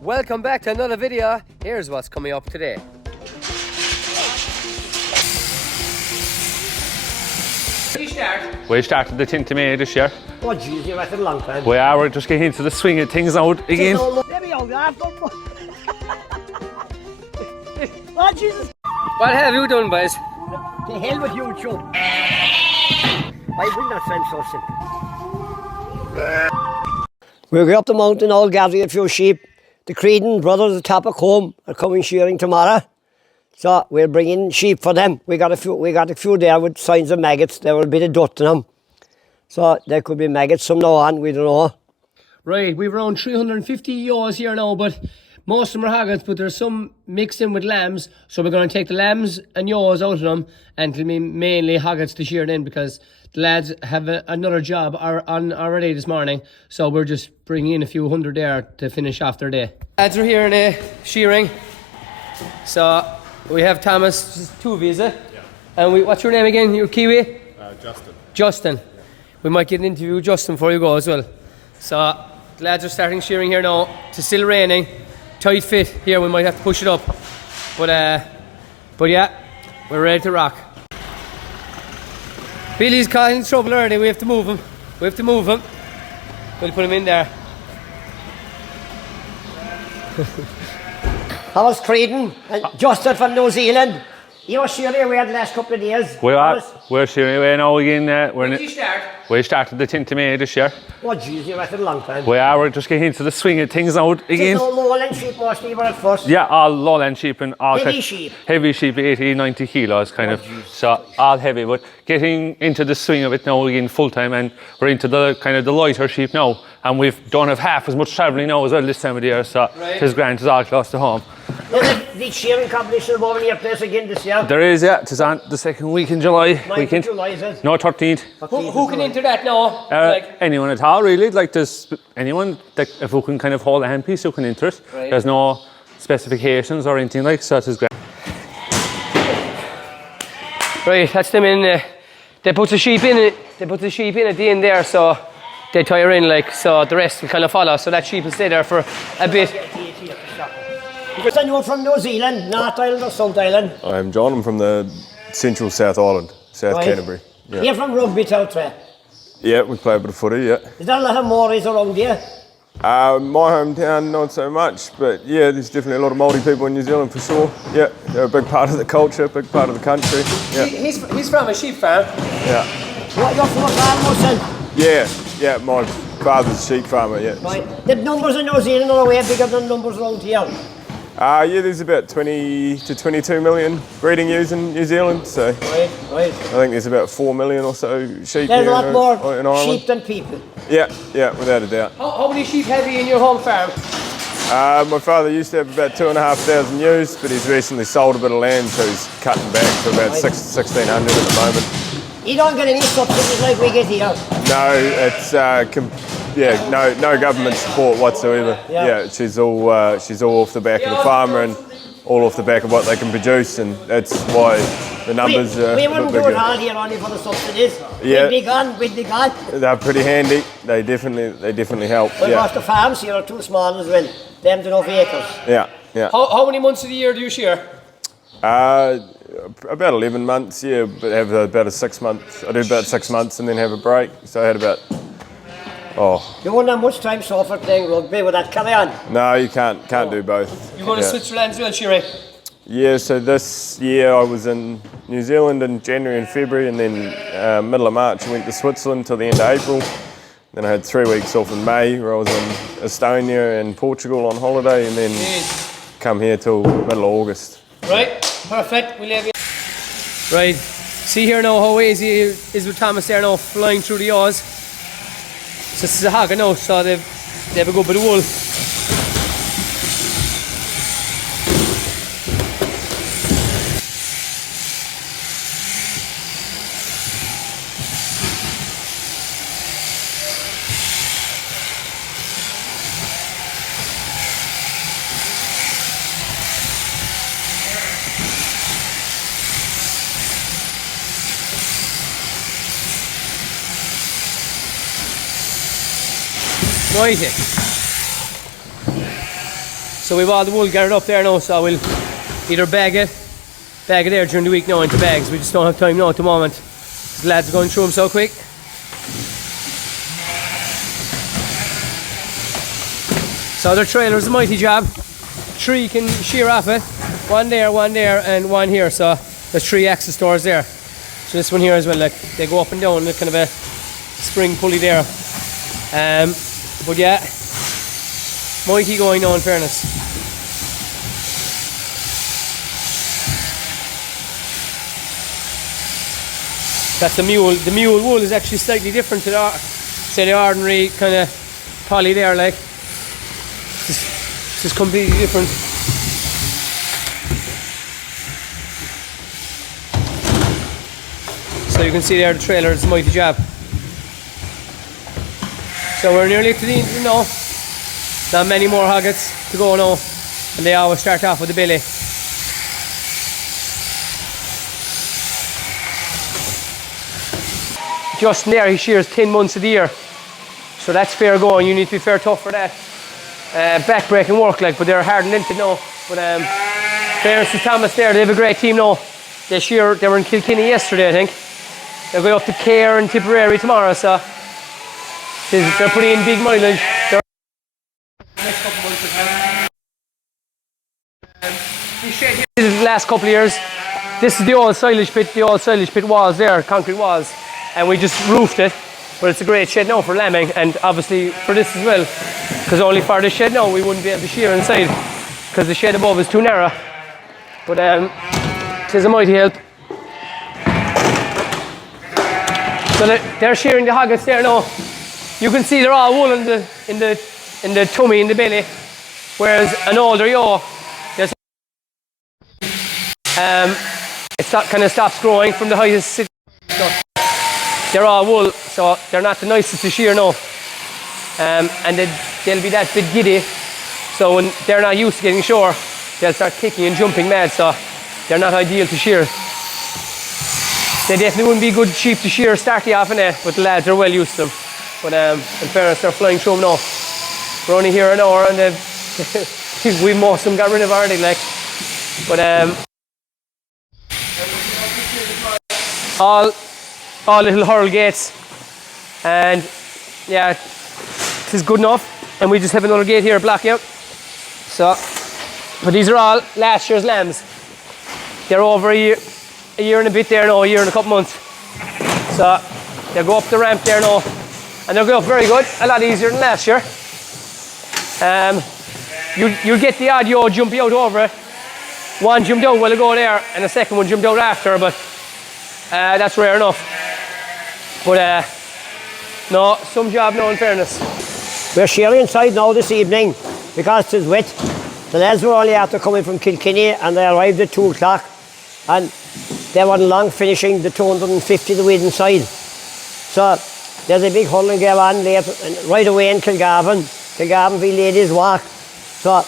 Welcome back to another video. Here's what's coming up today. We started the 10th of May this year. Oh jeez, you've had a long time. We're just getting into the swing of things now again. Let me out, oh Jesus! What have you done, boys? The hell with you, Joe. Why bring that friend so simple? We'll go up the mountain, all gathering a few sheep. The Creedon brothers at top of Combe are coming shearing tomorrow. So we'll bring in sheep for them. We got a few there with signs of maggots. There were a bit of dirt in them. So there could be maggots from now on, we don't know. Right, we've around 350 ewes here now, but most of them are hoggets, but there's some mixed in with lambs. So we're going to take the lambs and ewes out of them and it'll be mainly hoggets to shear in because the lads have another job on already this morning. So we're just bringing in a few hundred there to finish off their day. Lads are here in shearing. So we have Thomas, two of you, is it? Yeah. And what's your name again? You're Kiwi? Justin. Justin. Yeah. We might get an interview with Justin before you go as well. So the lads are starting shearing here now. It's still raining. Tight fit here, we might have to push it up. But yeah, we're ready to rock. Billy's causing trouble already, we have to move him. We'll put him in there. How's Creedon? Justin from New Zealand. You were shearing away the last couple of days. We're shearing away now again. When did you start? We started the 10th of May this year. Oh jeez, you've had a long time. We're just getting into the swing of things now again. No lowland sheep mostly were at first. Yeah, all lowland sheep and all heavy sheep. Heavy sheep, 80, 90 kilos kind of. Geez. So all heavy, but getting into the swing of it now again full time, and we're into the kind of the lighter sheep now. And we don't have half as much travelling now as well this time of the year, so his grant is all close to home. There's a big shearing competition over in your place again this year. There is, yeah. It's on the second week in July. 9th of July, is it? No, 13th. Who can enter that now? Anyone at all, really. Like, there's anyone that if who can kind of hold a handpiece, who can enter it. Right. There's no specifications or anything like so. It's great. Right, that's them in. They put the sheep in. They put the sheep in at the end there, so they tie her in like so. The rest will kind of follow. So that sheep will stay there for a bit. Because you're from New Zealand, North Island or South Island? I'm John. I'm from the central South Island, South Canterbury. Yeah. You're from Rugby Town, Yeah, we play a bit of footy, yeah. Is there a lot of Maoris around here? My hometown, not so much, but yeah, there's definitely a lot of Māori people in New Zealand for sure. Yeah, they're a big part of the culture, big part of the country. Yeah. He's from a sheep farm. Yeah. What, you're from a farm, Wilson? Yeah, my father's a sheep farmer, yeah. Right. The numbers in New Zealand are way bigger than numbers around here. Yeah, there's about 20 to 22 million breeding ewes in New Zealand, so Right. I think there's about 4 million or so sheep There's here a lot more in Ireland. sheep than people. Yeah, without a doubt. How many sheep have you in your home farm? My father used to have about 2,500 ewes, but he's recently sold a bit of land, so he's cutting back to about 1,600 at the moment. You don't get any subsidies like we get here. No, it's no government support whatsoever. Yeah, she's all off the back of the farmer and all off the back of what they can produce, and that's why the numbers are we a wouldn't bit do it bigger. hard here only for the subsidies. Yeah. We'd be gone. They're pretty handy. They definitely help. But Yeah, the farms here are too small as well. They haven't enough acres. yeah. How many months of the year do you shear? About 11 months, yeah, but have about a 6 months. I do about 6 months and then have a break. So I had about, You won't have much time so for playing rugby with that. Carry on. no, you can't do both. You're going to Switzerland as well, shearing? Yeah, so this year I was in New Zealand in January and February, and then middle of March I went to Switzerland till the end of April. Then I had 3 weeks off in May where I was in Estonia and Portugal on holiday, and then come here till middle of August. Right, perfect. We'll have you. Right, see here now how easy it is with Thomas there now flying through the yaws. So this is a hogger now, so they have a good bit of wool. Right. So we've all the wool gathered up there now, so we'll either bag it there during the week now into bags. We just don't have time now at the moment. The lads are going through them so quick. So their trailer is a mighty job. 3 can shear off it. One there, and one here. So there's 3 access doors there. So this one here as well, like they go up and down, kind of a spring pulley there. But yeah, mighty going now in fairness. That's the mule. The mule wool is actually slightly different to the, say, the ordinary kind of poly there, like. This is completely different. So you can see there the trailer is a mighty job. So we're nearly to the end now. Not many more hoggets to go now. And they always start off with the belly. Just there he shears 10 months of the year. So that's fair going. You need to be fair tough for that. Back-breaking work, like, but they're hardened into it now. But fairness to Thomas there, they have a great team now. They were in Kilkenny yesterday, I think. They're going up to Care and Tipperary tomorrow, so they're putting in big mileage. Next couple months, the last couple of years, this is the old silage pit walls there, concrete walls, and we just roofed it. But it's a great shed now for lambing, and obviously for this as well, because only for the shed now we wouldn't be able to shear inside because the shed above is too narrow. But it is a mighty help. So they're shearing the hoggets there now. You can see they're all wool in the tummy, in the belly, whereas an older ewe, it kind of stops growing from the highest. They're all wool, so they're not the nicest to shear now. And they'll be that bit giddy, so when they're not used to getting shore, they'll start kicking and jumping mad, so they're not ideal to shear. They definitely wouldn't be good sheep to shear starting off in it, but the lads are well used to them. But in fairness, they're flying through them now. We're only here an hour, and we most of them got rid of already, like. But all little hurl gates, and yeah, this is good enough. And we just have another gate here blocking out. So, but these are all last year's lambs. They're over a year and a bit there now, a year and a couple months. So they'll go up the ramp there now, and they'll go up very good, a lot easier than last year. You'll get the odd ewe jumping out over it. One jumped out while ago there, and the second one jumped out after, but that's rare enough. But no, some job now in fairness. We're shearing inside now this evening because it's wet. The lads were only after coming from Kilkenny, and they arrived at 2 o'clock, and they weren't long finishing the 250 the weed inside. So there's a big huddle and go on late, and right away in Kilgarvan v Ladies Walk. So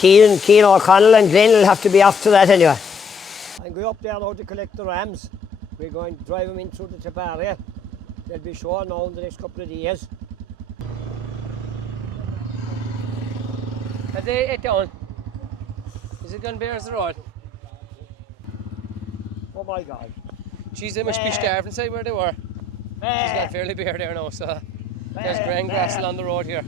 Keane O'Connell and Glenn will have to be off to that anyway. I'm going up there now to collect the rams. We're going to drive them in through the Tipperary. They'll be sure now in the next couple of days. Have they ate down? Is it going to bear as the road? Oh my God. Jeez, they must be starving inside where they were. She's got fairly bare there now, so there's grand grass along the road here.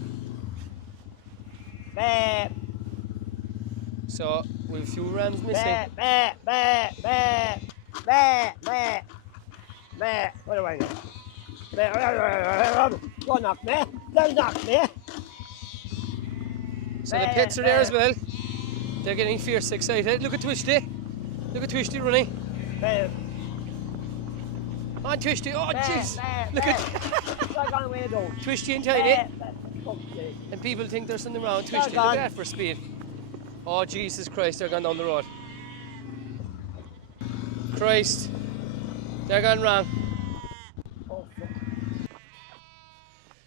So we've a few rams missing. What do I do? Don't knock me. Don't knock me. So the pets are there as well. They're getting fiercely excited. Look at Twisty. Look at Twisty running. On Twisty. Oh jeez. Look at Twisty and Tiny. And people think there's something wrong with Twisty. Look at that for speed. Oh Jesus Christ, they're gone down the road. Christ. They're gone wrong.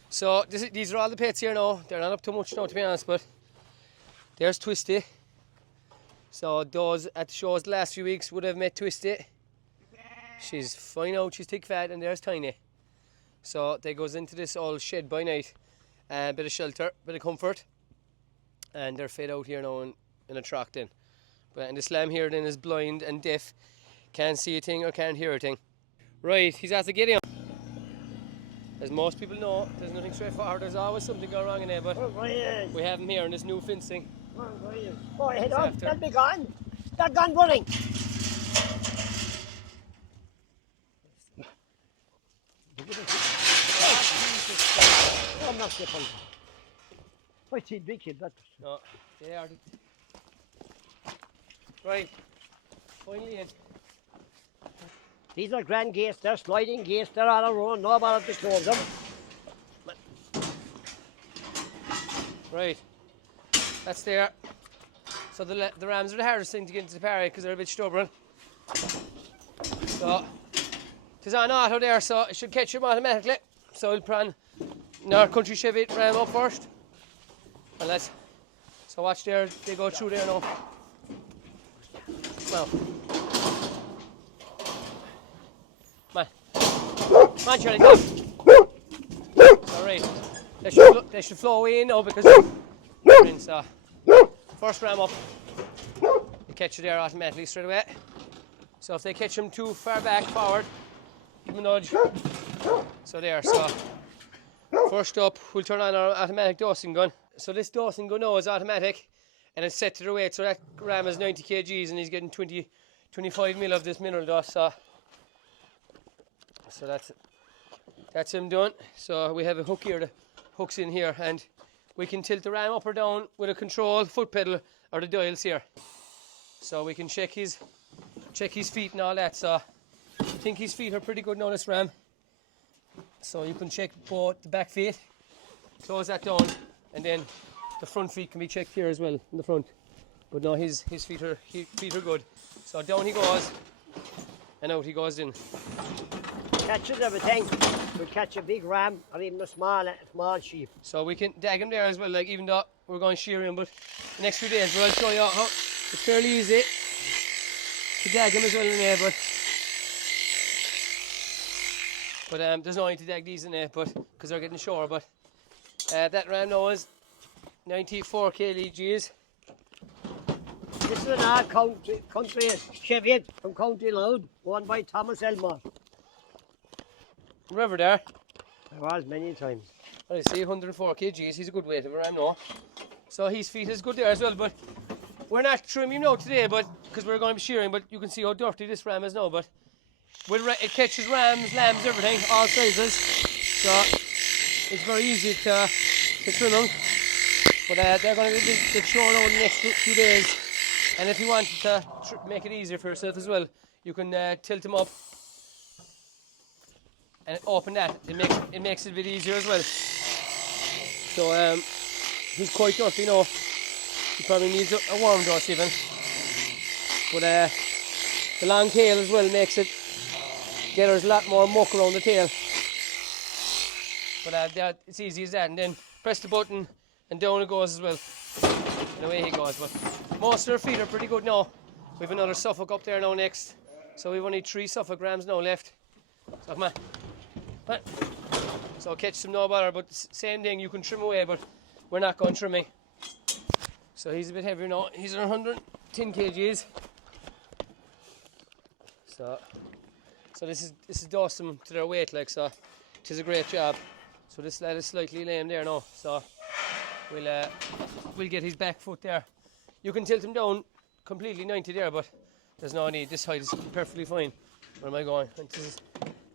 So these are all the pets here now. They're not up too much now, to be honest, but there's Twisty. So those at the shows the last few weeks would have met Twisty. She's fine out, she's thick fat, and there's Tiny. So they goes into this old shed by night. Bit of shelter, bit of comfort. and they're fed out here now in a truck then. And this lamb here then is blind and deaf, can't see a thing or can't hear a thing. Right, he's after getting on. As most people know, there's nothing straightforward, there's always something going wrong in there, but we have him here in this new fencing. Oh, head on, that'll be gone. That gun running. I'm not getting. I see big kid, that. No, they are. Right, finally in. These are grand gates, they're sliding gates, they're all around, no bother to close them. Right, that's there. So the rams are the hardest thing to get into the parry because they're a bit stubborn. So, it's on auto there, so it should catch them automatically. So we'll put on our country Chevy ram up first. And so watch there, they go through there now. Well. Come on, Charlie, go. Alright, they should flow away now because they're in, so first ram up, you catch it there automatically straight away. So if they catch them too far back forward, give them a nudge. So there, so first up, we'll turn on our automatic dosing gun. So this dosing gun now is automatic and it's set to the weight, so that ram is 90 kgs and he's getting 25 mil of this mineral dust. So that's him done. So we have a hook here, the hook's in here, and we can tilt the ram up or down with a control foot pedal or the dials here. So we can check his feet and all that. So I think his feet are pretty good now, this ram. So you can check both the back feet, close that down, and then the front feet can be checked here as well in the front. But no, his feet are good. So down he goes, and out he goes in. Catches everything. We'll catch a big ram or even a small sheep. So we can dag him there as well, like even though we're going shearing, but the next few days, but I'll show you how it's fairly easy to dag him as well in there, but there's no need to dag these in there, but because they're getting shorter. But that ram now is 94 kgs. This is an old country Chevy from County Loud, owned by Thomas Elmore. River there. I was many times. I see 104 kgs, he's a good weight of a ram now. So his feet is good there as well, but we're not trimming him now today, but because we're going to be shearing, but you can see how dirty this ram is now. But it catches rams, lambs, everything, all sizes. So it's very easy to trim them. But they're going to get shorn over the next few days. And if you wanted to make it easier for yourself as well, you can tilt them up and open that. It makes it a bit easier as well. So he's quite dirty now. He probably needs a warm dose even. But the long tail as well makes it there's a lot more muck around the tail. But it's easy as that, and then press the button and down it goes as well. And away he goes. But most of their feet are pretty good now. We have another Suffolk up there now next. So we've only 3 Suffolk rams now left. So come on. So catch some no bother, but same thing, you can trim away, but we're not going trimming. So he's a bit heavier now. He's around 110 kgs. So this is awesome to their weight, like, so it is a great job. So this lad is slightly lame there now. So we'll get his back foot there. You can tilt him down completely 90 there, but there's no need. This height is perfectly fine. Where am I going? And this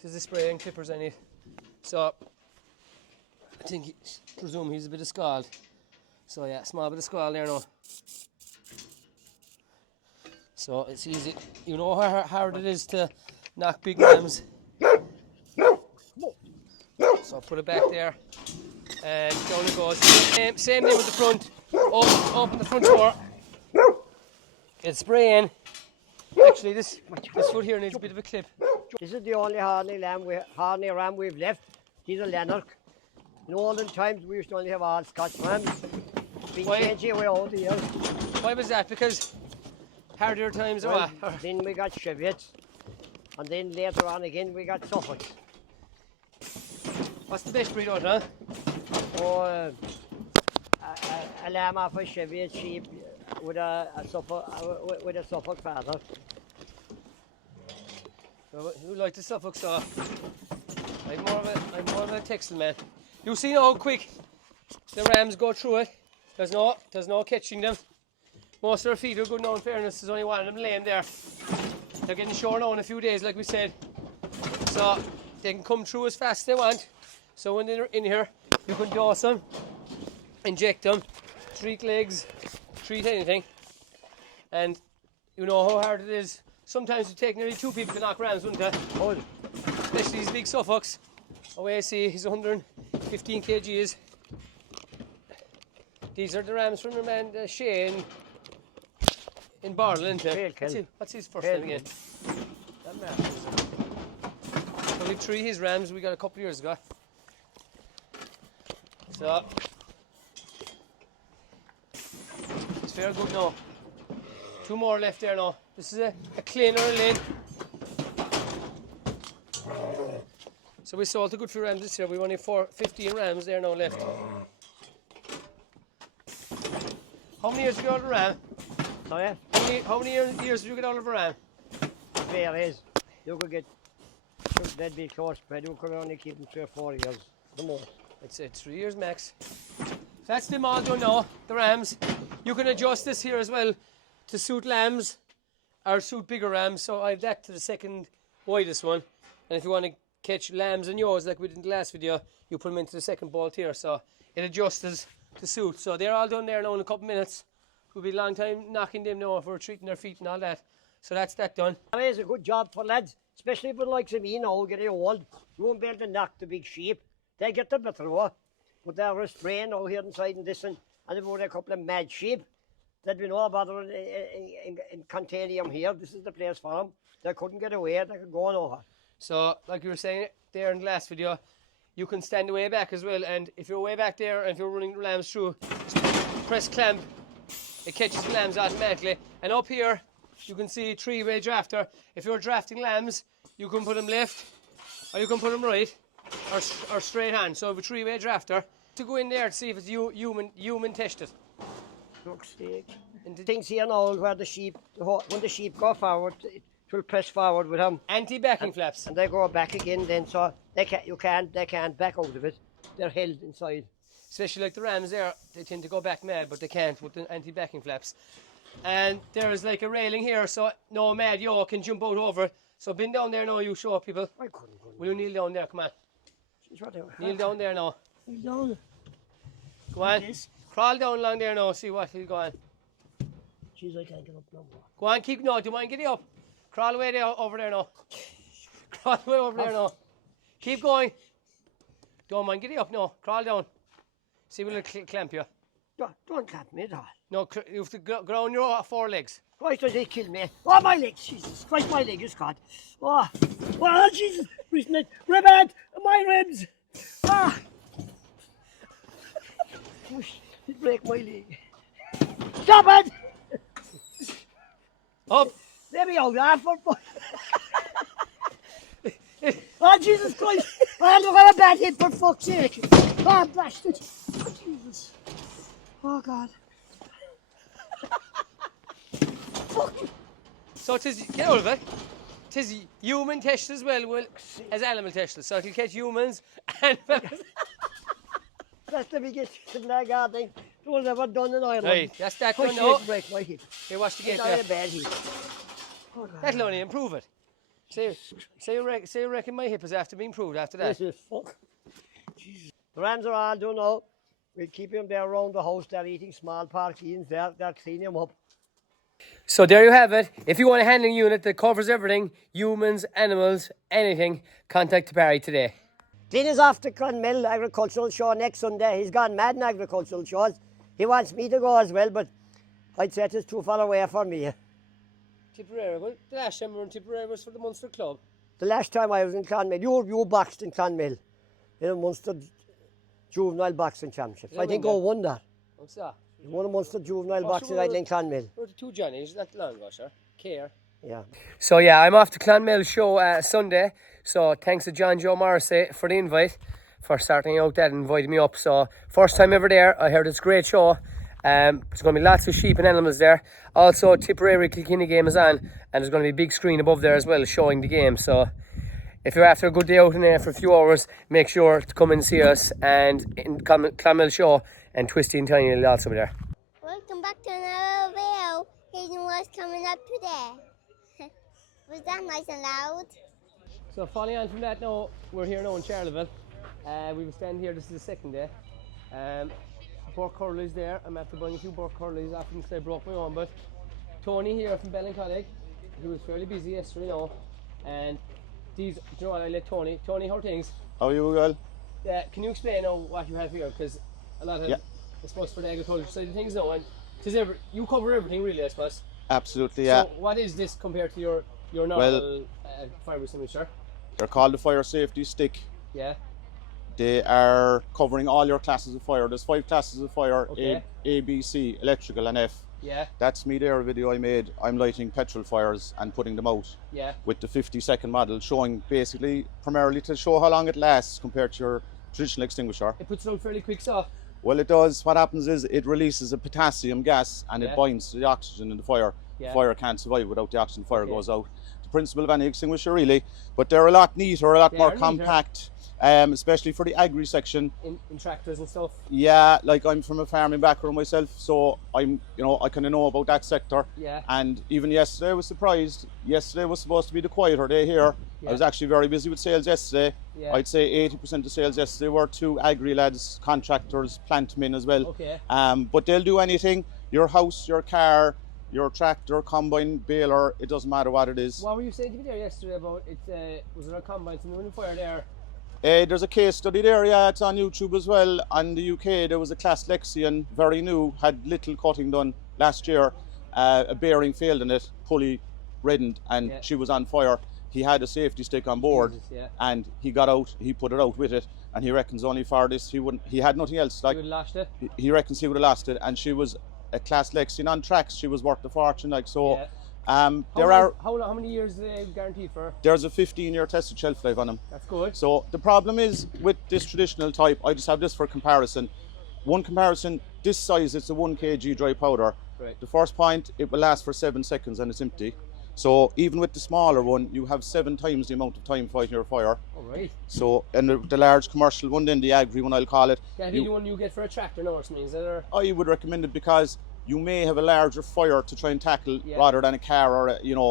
is the spray and clippers I need. So I presume he's a bit of scald. So yeah, small bit of scald there now. So it's easy. You know how hard it is to knock big lambs. So put it back there and down it goes. Same thing with the front. Open the front door. Get spray in. Actually, this foot here needs a bit of a clip. This is the only Harney ram we've left. These are Lanark. In olden times, we used to only have all Scotch rams. Been changing away all the years. Why was that? Because harder times or what? Then we got Chevets, and then later on again we got Suffolks. What's the best breed out, huh? Oh, a lamb off a Cheviot sheep with a Suffolk father. So, who like the Suffolk so? I'm more of a Texan man. You see how quick the rams go through it. There's no catching them. Most of their feet are good now, in fairness. There's only one of them laying there. They're getting short now in a few days, like we said. So they can come through as fast as they want. So when they're in here, you can dose them, inject them, treat legs, treat anything. And you know how hard it is. Sometimes it takes nearly 2 people to knock rams, wouldn't it? Oh, Especially these big Suffolks. Away I see he's 115 kgs. These are the rams from your man Shane in Barl, isn't it? What's his first name again? That man. So we 3 his rams we got a couple of years ago. So it's very good now. 2 more left there now. This is a cleaner lid. So we sold a good few rams this year. We've only 15 rams there now left. How many years did you get out of a ram? sorry? How many years did you get out of a ram? Varies. You could get, they'd be close, but you could only keep them 3 or 4 years, the most. I'd say 3 years max. That's them all done now, the rams. You can adjust this here as well to suit lambs or suit bigger rams. So I have that to the second widest one. And if you want to catch lambs and ewes like we did in the last video, you put them into the second bolt here. So it adjusts to suit. So they're all done there now in a couple of minutes. It will be a long time knocking them now if we're treating their feet and all that. So that's that done. It's a good job for lads, especially for the likes of me now, getting old. You won't be able to knock the big sheep. They get the better of it. But they're restrained out here inside and this and they've got a couple of mad sheep. There'd be no bother in containing them here. This is the place for them. They couldn't get away, they could go on over. So, like you were saying there in the last video, you can stand way back as well. And if you're way back there and if you're running the lambs through, press clamp, it catches the lambs automatically. And up here, you can see 3-way drafter. If you're drafting lambs, you can put them left or you can put them right or straight on. So, with a 3-way drafter, to go in there to see if it's human tested. Looks like. And the things here now where the sheep, when the sheep go forward, it will press forward with them. Anti-backing flaps. And they go back again then, so they can't back out of it. They're held inside. Especially like the rams there, they tend to go back mad, but they can't with the anti-backing flaps. And there is like a railing here, so no mad yo can jump out over it. So bend down there now, you show people. I couldn't go. Will you kneel down there? Come on. Kneel down there now. Kneel down. Go on. Crawl down along there now, see what he'll go on. Jeez, I can't get up no more. Go on, keep, no, do you mind getting up? Crawl away there, over there now. Crawl away over there now. Keep going. Don't mind getting up now, crawl down. See will it clamp you. Don't clamp me at all. No, you have to ground your 4 legs. Christ, they kill me. Oh, my legs, Jesus Christ, my leg is caught. Oh, Jesus, ribbon, my ribs. Ah. It break my leg. Stop it! Up. Let me out, Oh, Jesus Christ! I look at a bad hit for fuck's sake! Oh, bastard! Jesus. Oh, God. Fuck you. So get out of it. It is human test as well as animal test. So it'll catch humans and That's the biggest black thing. It was ever done in Ireland. Right, that's that Push done now. break my hip. Here, watch the gate It's not there. a bad hip. Oh, God. That'll only improve it. Say you reckon my hip is after being improved after that. This is fuck. Jesus. The rams are all done now. We'll keep them there around the house. They're eating small parkings. They're cleaning them up. So there you have it. If you want a handling unit that covers everything, humans, animals, anything, contact Barry today. Glenn is off to Clonmel Agricultural Show next Sunday. He's gone mad in agricultural shows. He wants me to go as well, but I'd say it's too far away for me. Tipperary, well, the last time we were in Tipperary was for the Munster Club. The last time I was in Clonmel, you boxed in Clonmel in a Munster Juvenile Boxing Championship. Yeah, I think I I won that. What's that? You won a Munster Juvenile Boxing sure. title in Clonmel. We're the 2 Johnnies, not long ago, sir. Care. Yeah. So yeah, I'm off to Clonmel show Sunday. So thanks to John Joe Morrissey for the invite, for starting out that and inviting me up. So first time ever there. I heard it's a great show There's going to be lots of sheep and animals there. Also, Tipperary Kilkenny game is on, and there's going to be a big screen above there as well showing the game. So if you're after a good day out in there for a few hours, make sure to come and see us and in Clonmel Show, and Twisty and Tiny will also be there. Welcome back to another video. Here's what's coming up today. Was that nice and loud? So following on from that now, we're here now in Charleville. We've been standing here, this is the second day. Bork Curley's there. I'm after buying a few Bork Curleys after since I broke my own, but Tony here from Ballincollig, he was fairly busy yesterday now, and these, do you know what, I let Tony, how are things? How are you, well? Can you explain now what you have here, because a lot of, I suppose for the agriculture side of things now, and you cover everything really, I suppose. Absolutely, yeah. So what is this compared to your normal fire extinguisher? They're called the fire safety stick. Yeah. They are covering all your classes of fire. There's 5 classes of fire, Okay. A, B, C, electrical and F. Yeah. That's me there, a video I made. I'm lighting petrol fires and putting them out. Yeah. With the 50-second model, showing basically, primarily to show how long it lasts compared to your traditional extinguisher. It puts it out fairly quick, so. Well, it does. What happens is it releases a potassium gas and it binds to the oxygen in the fire. Yeah. The fire can't survive without the oxygen. The fire Okay. goes out. The principle of any extinguisher, really. But they're a lot neater, a lot more compact, especially for the agri section. In tractors and stuff. Yeah, like I'm from a farming background myself, so I kind of know about that sector. Yeah. And even yesterday, I was surprised. Yesterday was supposed to be the quieter day here. Yeah. I was actually very busy with sales yesterday. Yeah. I'd say 80% of sales yesterday were to agri lads, contractors, plantmen as well. Okay. But they'll do anything. Your house, your car, your tractor, combine, baler, it doesn't matter what it is. What were you saying to me there yesterday about it? Was there a combine in the fire there? There's a case study there, yeah, it's on YouTube as well. On the UK, there was a Class Lexion, very new, had little cutting done last year. A bearing failed in it, pulley reddened, and she was on fire. He had a safety stick on board, and he got out, he put it out with it, and he reckons only for this, he had nothing else. Like, he would have lost it? He reckons he would have lost it, and she was a Class Lexion on tracks, she was worth a fortune, like, so. Yeah. How many years guaranteed for? There's a 15-year tested shelf life on them. That's good. So the problem is with this traditional type, I just have this for comparison. One comparison, this size, it's a 1 kg dry powder. Right. The first point, it will last for 7 seconds and it's empty. So even with the smaller one, you have 7 times the amount of time fighting your fire. All right. So, and the large commercial one, then the agri one, I'll call it. Yeah, the one you get for a tractor now or something, is that or? I would recommend it because you may have a larger fire to try and tackle rather than a car or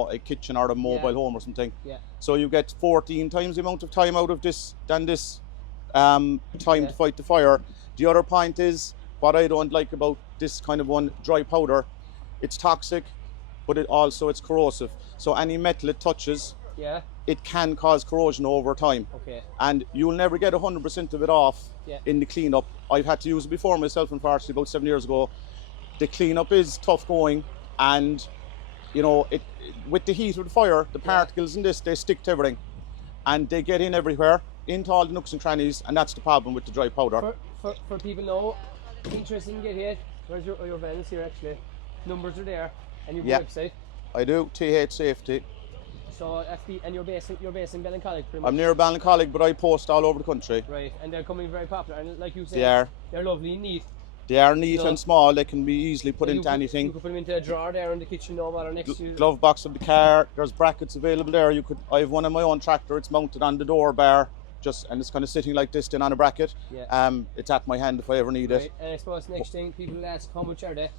a kitchen or a mobile home or something. Yeah. So you get 14 times the amount of time out of this than this time to fight the fire. The other point is, what I don't like about this kind of one, dry powder, it's toxic, but it's corrosive. So any metal it touches, it can cause corrosion over time. Okay. And you'll never get 100% of it off in the cleanup. I've had to use it before myself, unfortunately, about 7 years ago. The cleanup is tough going, and with the heat of the fire, the particles in this, they stick to everything, and they get in everywhere, into all the nooks and crannies, and that's the problem with the dry powder. For people know, interested in getting it, where's your vans here actually? Numbers are there, and your website. I do, TH Safety. So that's and you're based in Ballincollig pretty much. I'm near Ballincollig, but I post all over the country. Right, and they're coming very popular, and like you said, they're lovely and neat. They are neat and small, they can be easily put into anything. You could put them into a drawer there in the kitchen, no matter next to you. Glove box of the car, there's brackets available there. I have one on my own tractor, it's mounted on the door bar, and it's kind of sitting like this then on a bracket. Yeah. It's at my hand if I ever need it. And I suppose next thing, people will ask, how much are they?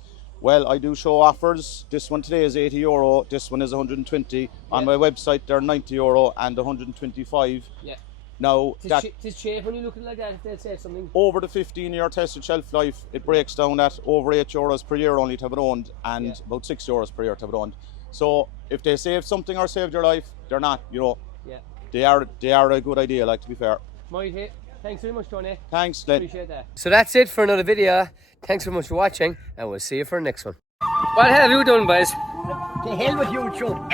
Well, I do show offers. This one today is €80, this one is 120. On my website they're €90 and 125. Yeah. Now, it's cheap when you look at it like that, if they'll say something. Over the 15-year tested shelf life, it breaks down at over €8 per year only to have it owned, and about €6 per year to have it owned. So if they save something or saved your life, they're not, they are a good idea, like, to be fair. Mighty. Thanks very much, Tony. Thanks, Glenn. Appreciate that. So that's it for another video. Thanks very much for watching, and we'll see you for the next one. What have you done, boys? The hell with you, Joe.